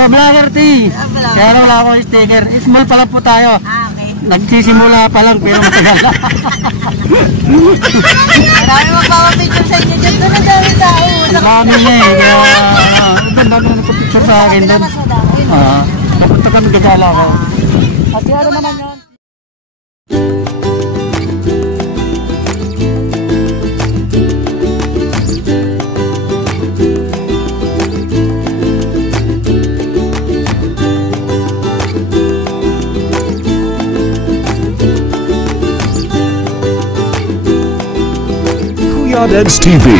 Oh, Vlogger T. Kaya lang wala ako sticker. Small pala po tayo. Okay. Nagsisimula pa lang pero matagal na. Marami magpapapicture sa inyo dyan. Doon ang dami tao. Marami na eh. Doon dami na nagpapicture sa akin doon. Napunta kami gagala ko. At ano naman yun? Kuya Dads TV.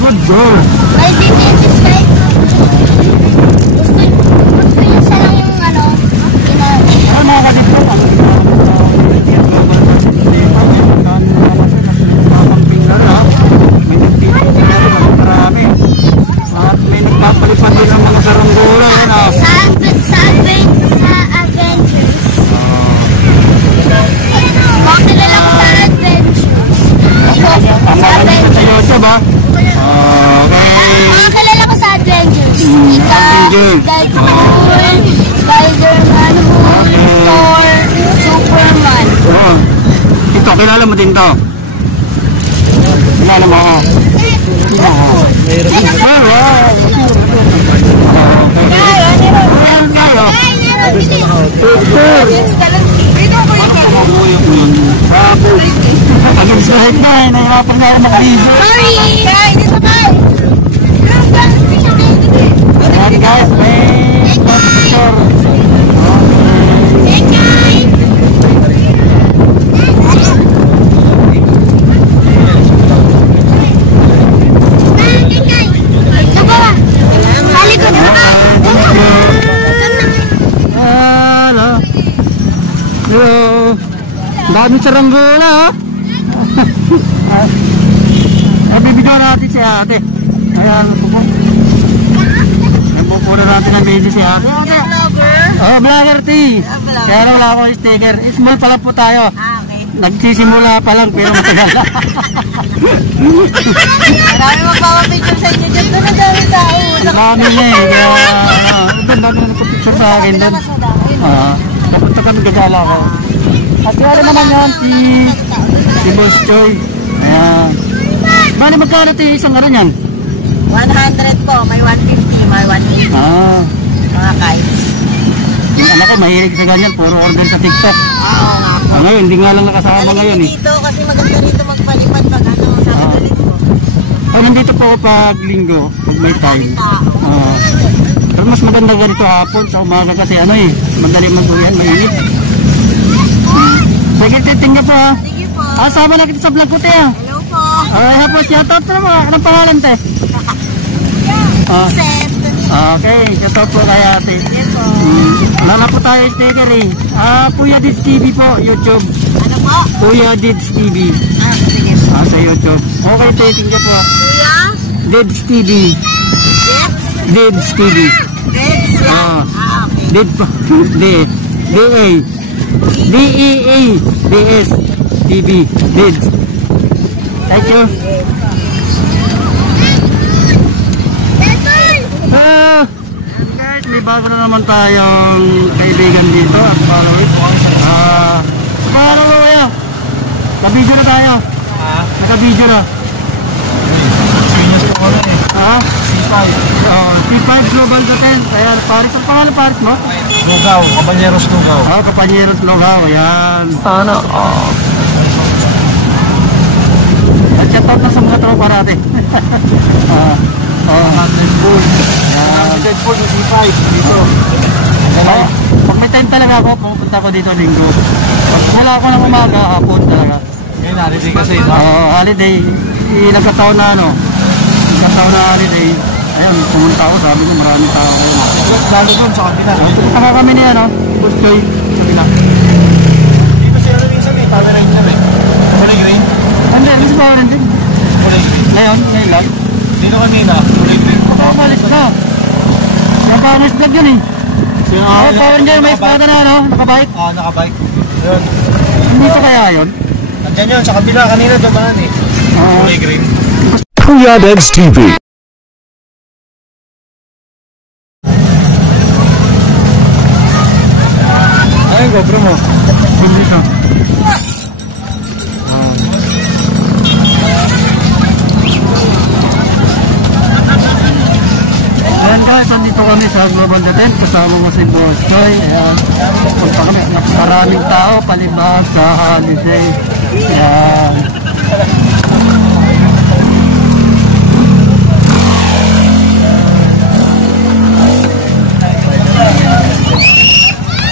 Good girl. Ay, di Sky. Gusto yung sa lang yung ano. Ano mga kadito? Marami. At may nagpapalipad din ang mga saranggola. Sa Adventures. Makilala ko sa Adventures. Sa Adventures. ka ba? Okay. Kilala ko sa Avengers. Ika, Avengers. Deadpool, Spider-Man, Hulk, Thor, Superman. Oo. Ito, kilala mo din to. Kilala mo ako. Oo. Pag-subscribe na, nahirapan na ako mag-video. Sorry! Dito ka! Ayan guys, may sponsor. Hello. Hello. Dami saranggola, ha? Bibigyan natin si ate. Ayan, po. Nagpupura natin ang baby si ate. Oh, vlogger T. Kaya wala akong sticker. Small pa lang po tayo. Okay. Nagsisimula pa lang pero matagal na. Marami magpapapicture sa inyo dyan. Doon ang dami tao. Ang dami niya eh. Doon dami na nagpapicture sa akin doon. Napunta kami gagala ko. At kaya naman yan, si Boss Joy. Ayan. Bani magkano ito yung isang ano yan? 100 po. May 150. May 180. Mga kites. Yung anak ko mahilig sa ganyan. Puro order sa TikTok. Oo nga. Ngayon, hindi nga lang nakasama ngayon eh. Dito kasi maganda dito magpalipad pag ano sa kagalit mo. Nandito po ako pag linggo, pag may time. Pero mas maganda ganito hapon sa umaga kasi ano eh, madali mag-uwian, mainit. Sige, titingnan po ha. Sige po. Sama na kita sa vlog ko te ha. Hello po. Hapon, shoutout na mo. Anong pangalan te? Set. Okay, shoutout po kay ate. Sige po. Wala po tayo sticker eh. Kuya Dids TV po, YouTube. Ano po? Kuya Dids TV. Sige po. Sa YouTube. Okay, tingnan po ha. Kuya? Dids TV. Dids TV. Dids? Okay. Dids po. D-A. D-E-A. D-S. TV. Dids. Thank you. Guys, may bago na naman tayong kaibigan dito at followers. Paano mo kayo? Naka-video na tayo. Naka-video na. C5 Global Content. Ayan, Paris. Ang pangalan Paris mo? Lugaw, Kapanyeros Lugaw. Kapanyeros Lugaw. Ayan. Sana all. At shoutout na sa mga tropa natin. Deadpool. Deadpool sa C5 dito. Pag may time talaga ako, pupunta ko dito linggo. Pag wala ako ng umaga, hapon talaga. Ngayon, holiday kasi. Holiday. Nagkataon na ano. Nagkataon na holiday. Ayun, pumunta ako. Sabi ko maraming tao. Lalo doon sa kanila. Pumunta kami niya, no? Gustoy. Dito si ano minsan eh. Tama rin kami. Kulay green. Hindi, mas ba rin din? Kulay green. Ngayon lang. Dito kanina. Kulay green. Pakapalit na. Yung pangis vlog yun eh. Parang dyan may espada na, no? Nakabike. Nakabike. Yun. Hindi pa kaya yun? Andyan yun. Sa kabila kanina dumaan eh. Kulay green. Kuya Dids TV. Ay, GoPro mo. Dito. Ayan guys, nandito kami sa Global Content. Kasama mo si Boss Joy. Ayan. Punta kami. Maraming tao. Palibas sa holiday. Ayan.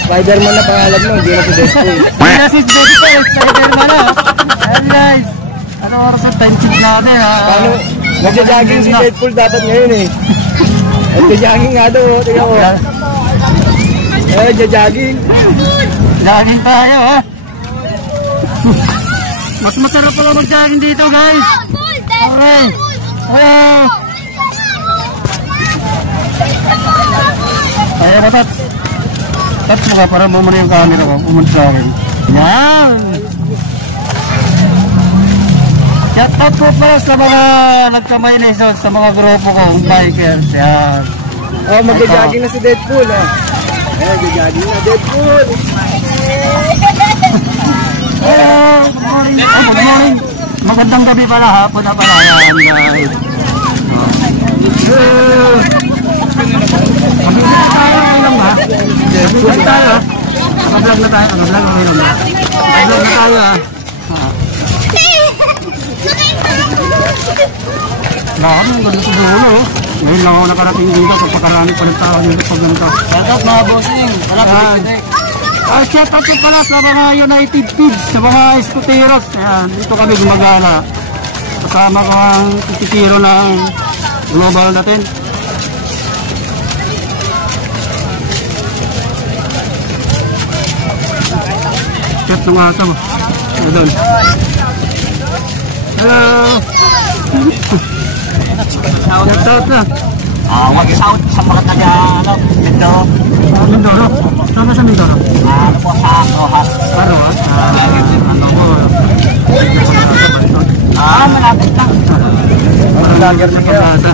Spider-Man na pangalan mo. Hindi na si Deadpool. Yes, it's Deadpool. Spider-Man na. Ayan guys. Anong oras yung time check natin ha? Paano? Nagja-jogging si Deadpool dapat ngayon eh. Nagja-jogging nga daw. Tingnan mo. Nagja-jogging. Jogging tayo ha? Mas masarap pala mag-jogging dito guys. Okay. Ayan ba Tats? Tats mo ka para muna yung camera ko. Umunod sa akin. Yan. Shout out po pala sa mga nagkamay sa mga grupo kong bikers. Yan. Oh, mag-jogging na si Deadpool, ah. Mag-jogging na Deadpool. Good morning. Good morning. Magandang gabi pala, hapon na pala. Yan, guys. Mag-vlog tayo ngayon, ha? Mag-vlog tayo. Mag-vlog na tayo. Mag-vlog na tayo, ha? Dami, ang ganda sa dulo. Ngayon lang ako nakarating dito sa pagkarami pa ng tao dito pag ganito. Shout out mga bossing. Shout out pala sa mga United Kids, sa mga skuteros. Ayan, dito kami gumagala. Kasama ko ang titiro ng global natin. Chat ng asa mo. Doon. Hello! Shout out na. Mag-shout sa mga taga, Mindoro. Mindoro? Saan ka sa Mindoro? Ano po sa Rojas. Rojas? Ano po? Malapit lang. Vlogger sa pagkata.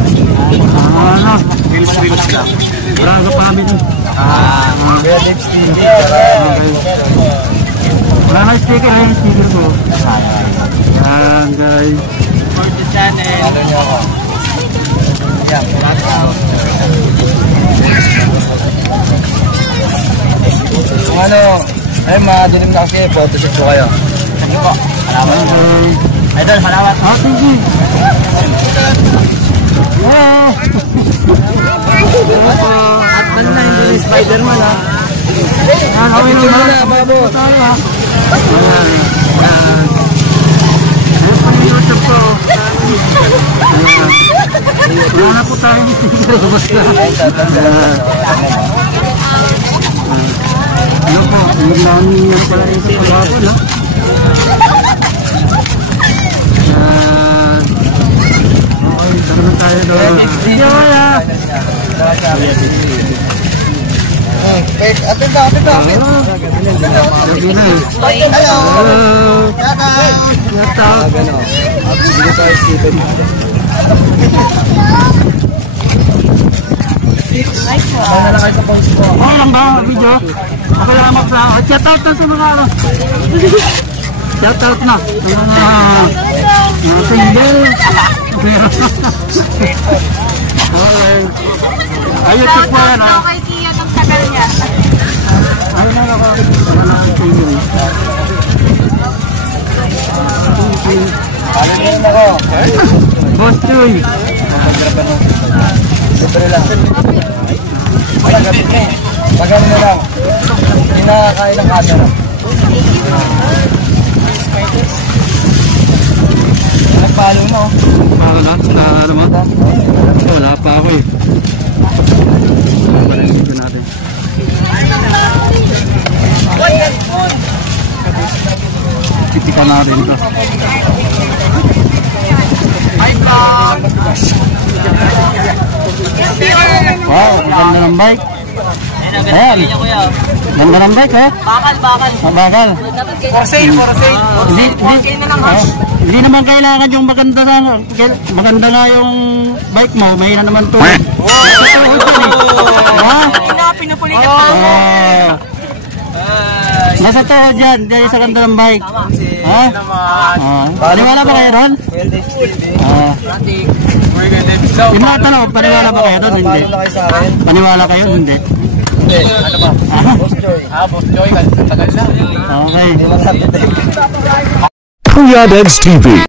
Ano? Reels lang. Braga pa kami dun. Next TV. Wala na sticker, yung sticker ko. Yan guys. For the channel. Ano niyo ako? Kung ano, ay madilim na kasi, photoshoot ko kayo. Sige po. Salamat. Okay. Idol, salamat. Thank you. At man na hindi Spider-Man ha. Yan, okay na babo. tayo ha. Yan. Ayun pa yung YouTube ko. Wala na po tayo yung sticker. Basta. Ano po, yung dami yan pala rin sa paghapon ha. Okay, tara na tayo doon. Sige kaya. Atin ka. Lagi na eh. Hello. Hello. Shout out. Hindi tayo stupid. Baka na lang kayo sa post ko. Okay lang ba video? Okay lang sa shout out na sa mga ano. Shout out na sa mga single. Okay. Ayun po po yan ha. Kay Kia ng tagal niya. Ayun na ako. Single. Ano din ako? Boss Chuy. Libre lang. Pagano na lang. Hindi nakakain ng camera. Nagpalo mo. Para na, ano mo? Wala pa ako eh. Dito natin. Titipan natin ito. Wow, ganda ng bike. Ayan. Ganda ng bike eh. Bakal. Bakal. For sale. Hindi naman kailangan yung maganda nga yung bike mo. Mahina naman to. Pinupulitan pa. Nasa tuhod dyan. Dyan sa ganda ng bike. Ha? Paniwala ba kayo ron? Yung mga tanong, paniwala ba kayo doon? Hindi. Paniwala kayo? Hindi. Hindi. Ano ba? Boss Joy. Boss Joy. Tagal na. Okay. Kuya Degs TV.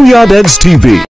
Kuya Deds TV.